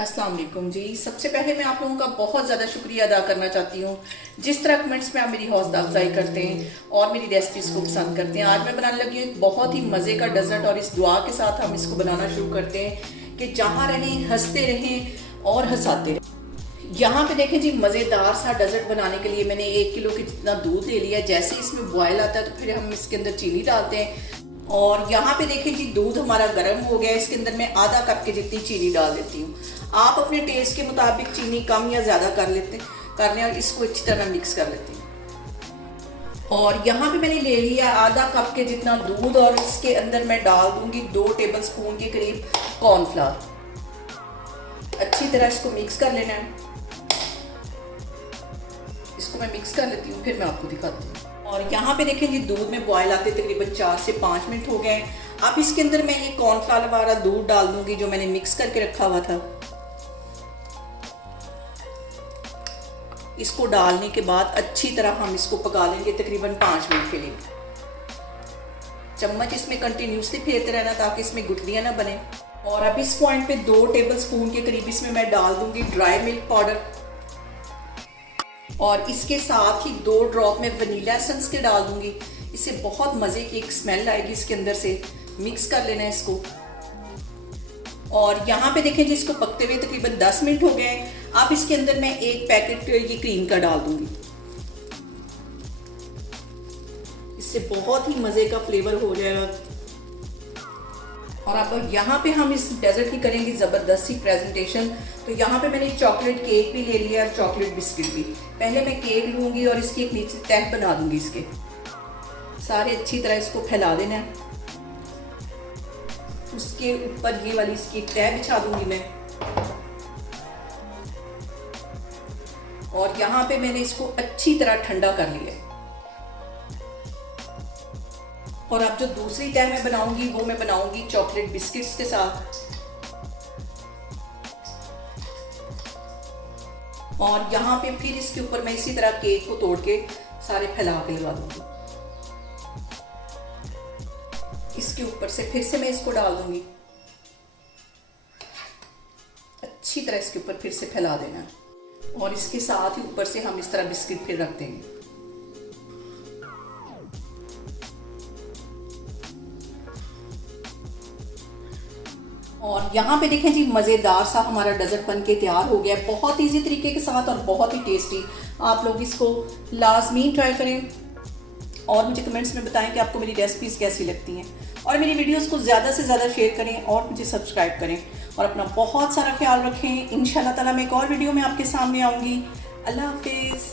अस्सलाम वालेकुम जी। सबसे पहले मैं आप लोगों का बहुत ज़्यादा शुक्रिया अदा करना चाहती हूँ जिस तरह कमेंट्स में आप मेरी हौसला अफजाई करते हैं और मेरी रेसिपीज़ को पसंद करते हैं। आज मैं बनाने लगी हूँ एक बहुत ही मज़े का डेजर्ट और इस दुआ के साथ हम इसको बनाना शुरू करते हैं कि जहाँ रहें हंसते रहें और हंसाते रहें। यहाँ पे देखें जी, मज़ेदार सा डेजर्ट बनाने के लिए मैंने 1 किलो के जितना दूध ले लिया। जैसे इसमें बॉयल आता है तो फिर हम इसके अंदर चीनी डालते हैं और यहाँ पे देखें जी, दूध हमारा गर्म हो गया। इसके अंदर मैं आधा कप के जितनी चीनी डाल देती हूँ। आप अपने टेस्ट के मुताबिक चीनी कम या ज़्यादा कर लें और इसको अच्छी तरह मिक्स कर लेते हैं। और यहाँ पे मैंने ले लिया आधा कप के जितना दूध और इसके अंदर मैं डाल दूंगी 2 टेबलस्पून के करीब कॉर्नफ्लावर। अच्छी तरह इसको मिक्स कर लेना है। इसको मैं मिक्स कर लेती हूँ, फिर मैं आपको दिखाती हूँ। और यहाँ पे देखें जी, दूध में बॉयल आते तकरीबन 4 से 5 मिनट हो गए। अब इसके अंदर मैं ये कॉर्नफ्लावर वाला दूध डाल दूंगी जो मैंने मिक्स करके रखा हुआ था। इसको डालने के बाद अच्छी तरह हम इसको पका लेंगे तकरीबन 5 मिनट के लिए। चम्मच इसमें कंटिन्यूसली फेरते रहना ताकि इसमें गुठलियां ना बने। और अब इस पॉइंट पे 2 टेबलस्पून के करीब इसमें मैं डाल दूंगी ड्राई मिल्क पाउडर और इसके साथ ही 2 ड्रॉप में वनीला एसेंस के डाल दूंगी। इससे बहुत मज़े की एक स्मेल आएगी इसके अंदर से। मिक्स कर लेना है इसको। और यहाँ पे देखें जी, इसको पकते हुए तकरीबन 10 मिनट हो गए। अब इसके अंदर मैं 1 पैकेट ये क्रीम का डाल दूंगी। इससे बहुत ही मज़े का फ्लेवर हो जाएगा। और अब यहाँ पे हम इस डेजर्ट की करेंगे ज़बरदस्त सी प्रेजेंटेशन। तो यहाँ पे मैंने चॉकलेट केक भी ले लिया और चॉकलेट बिस्किट भी। पहले मैं केक लूँगी और इसकी एक नीचे तह बना दूंगी। इसके सारे अच्छी तरह इसको फैला देना है। उसके ऊपर ये वाली इसकी तह बिछा दूंगी मैं। और यहाँ पे मैंने इसको अच्छी तरह ठंडा कर लिया है। और अब जो दूसरी तह मैं बनाऊंगी वो मैं बनाऊंगी चॉकलेट बिस्किट्स के साथ। और यहाँ पे फिर इसके ऊपर मैं इसी तरह केक को तोड़ के सारे फैला के लगा दूंगी। इसके ऊपर से फिर से मैं इसको डाल दूंगी। अच्छी तरह इसके ऊपर फिर से फैला देना और इसके साथ ही ऊपर से हम इस तरह बिस्किट फिर रख देंगे। और यहाँ पे देखें जी, मज़ेदार सा हमारा डेजर्ट बन के तैयार हो गया है। बहुत इजी तरीके के साथ और बहुत ही टेस्टी। आप लोग इसको लाजमी ट्राई करें और मुझे कमेंट्स में बताएं कि आपको मेरी रेसिपीज़ कैसी लगती हैं। और मेरी वीडियोस को ज़्यादा से ज़्यादा शेयर करें और मुझे सब्सक्राइब करें। और अपना बहुत सारा ख्याल रखें। इंशाल्लाह ताला मैं एक और वीडियो में आपके सामने आऊँगी। अल्लाह हाफिज़।